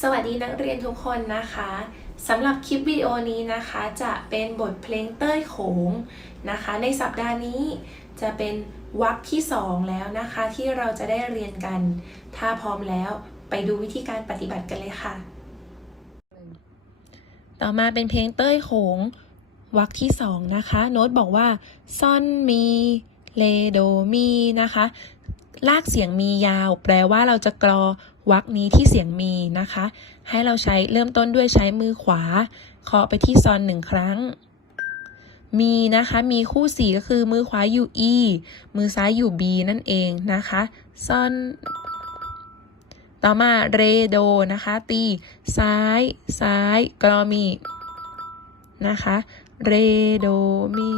สวัสดีนักเรียนทุกคนนะคะสำหรับคลิปวิดีโอนี้นะคะจะเป็นบทเพลงเต้ยโขงนะคะ ในสัปดาห์นี้จะเป็นวรรคที่ 2 แล้วนะคะ ที่เราจะได้เรียนกัน ถ้าพร้อมแล้วไปดูวิธีการปฏิบัติกันเลยค่ะ ต่อมาเป็นเพลงเต้ยโขงวรรคที่ 2 นะคะ โน้ตบอกว่าซ่อนมีเลโดมีนะคะ ลากเสียงมียาว แปลว่าเราจะกรอวรรคนี้ที่เสียงมีนะคะ ให้เราใช้เริ่มต้นด้วยใช้มือขวา เคาะไปที่ซอนหนึ่งครั้ง มีนะคะ มีคู่สี่ก็คือมือขวาอยู่ E มือซ้ายอยู่ B นั่นเองนะคะซอน ต่อมาเรโดนะคะ ตี ซ้าย ซ้าย กรอมีนะคะ เรโดมี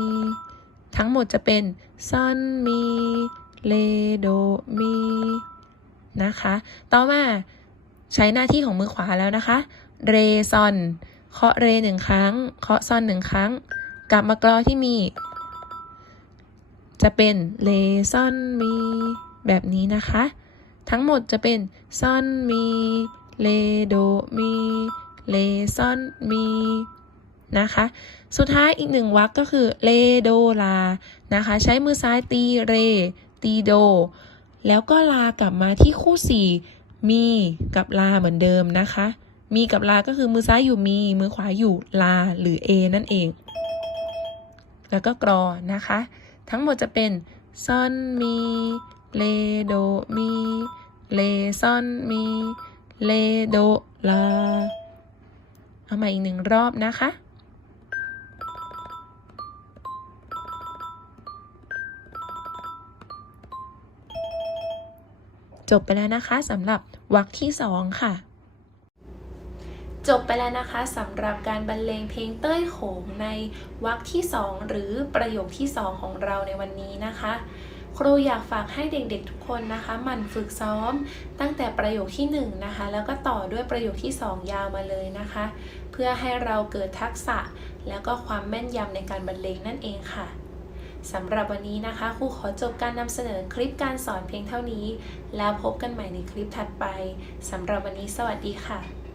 ทั้งหมดจะเป็นซอนมี เลโดมีนะคะ ต่อมาใช้หน้าที่ของมือขวาแล้วนะคะ เรซอน เคาะเรหนึ่งครั้ง เคาะซอนหนึ่งครั้ง กลับมากรอที่มี จะเป็นเลซอนมีแบบนี้นะคะ ทั้งหมดจะเป็นซอนมีเลโดมีเลซอนมีนะคะ สุดท้ายอีกหนึ่งวรรคก็คือเลโดลา นะคะ ใช้มือซ้ายตีเร ตีโด แล้วก็ลากลับมาที่คู่สี่มีกับลาเหมือนเดิมนะคะ มีกับลาก็คือมือซ้ายอยู่มี มือขวาอยู่ลาหรือ A นั่นเอง แล้วก็กรอนะคะ ทั้งหมดจะเป็นซอนมีเลโดมีเลซอนมีเลโดลา เอามาอีกหนึ่งรอบนะคะ จบไปแล้วนะคะสำหรับวรรคที่ 2 ค่ะ จบไปแล้วนะคะสำหรับการบรรเลงเพลงเต้ยโขงในวรรคที่ 2 หรือประโยคที่ 2 ของเราในวันนี้นะคะครูอยากฝากให้เด็กๆทุกคนนะคะหมั่นฝึกซ้อมตั้งแต่ประโยคที่1นะคะแล้วก็ต่อด้วยประโยคที่ 2 ยาวมาเลยนะคะ เพื่อให้เราเกิดทักษะ แล้วก็ความแม่นยำในการบรรเลงนั่นเองค่ะ สำหรับวันนี้นะคะครูขอจบการนำเสนอคลิปการสอนเพียงเท่านี้ แล้วพบกันใหม่ในคลิปถัดไปสำหรับวันนี้สวัสดีค่ะ